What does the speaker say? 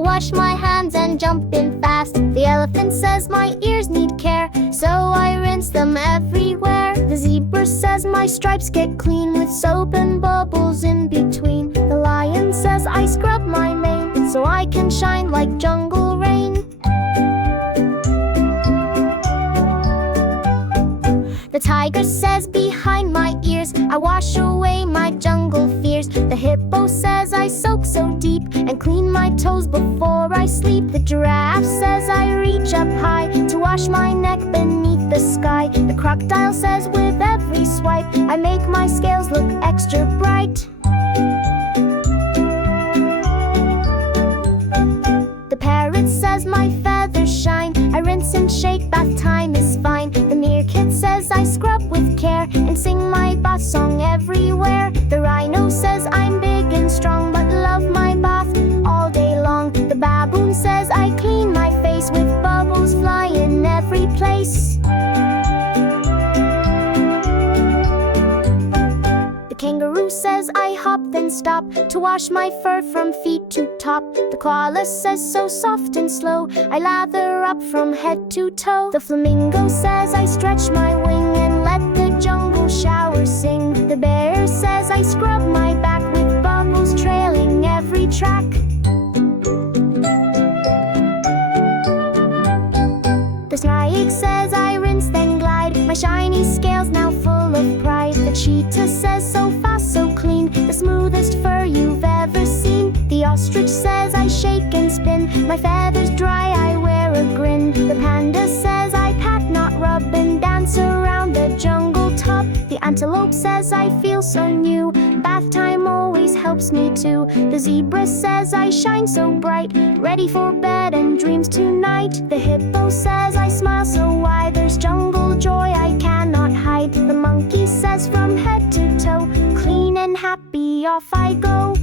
wash my hands and jump in fast. The elephant says my ears need care, so I rinse them everywhere. The zebra says my stripes get clean with soap and bubbles in between. The lion says I scrub my mane, so I can shine like jungle rain. The tiger says behind my ears I wash away my jungle fears. The hippo says I soak so deep and clean my toes before I sleep. The giraffe says I reach up high to wash my neck beneath the sky. The crocodile says with every swipe I make my scales look extra bright. The parrot says my feathers shine, I rinse and shake, bath time is fine. The meerkat says I scrub with care and sing my bath song everywhere. The rhino says I'm big and strong but love my bath all day long. The baboon says I clean my face with bubbles fly in every place. The kangaroo says I hop then stop to wash my fur from feet to top. The koala says so soft and slow I lather up from head to toe. The flamingo says I stretch my wing and let the jungle shower sing. The bear says I scrub my back with bubbles trailing every track. The snake says I rinse then glide, my shiny scales now full of pride. The cheetah says so fast, so clean, the smoothest fur you've ever seen. The ostrich says I shake and spin, my feathers dry, I wear a grin. The panda says I pat, not rub, and dance around the jungle top. The antelope says I feel so new, bath time always helps me too. The zebra says I shine so bright, ready for bed and dreams tonight. The hippo says I smile so wide, there's jungle joy I cannot hide. The monkey says from head to toe, clean and happy off I go.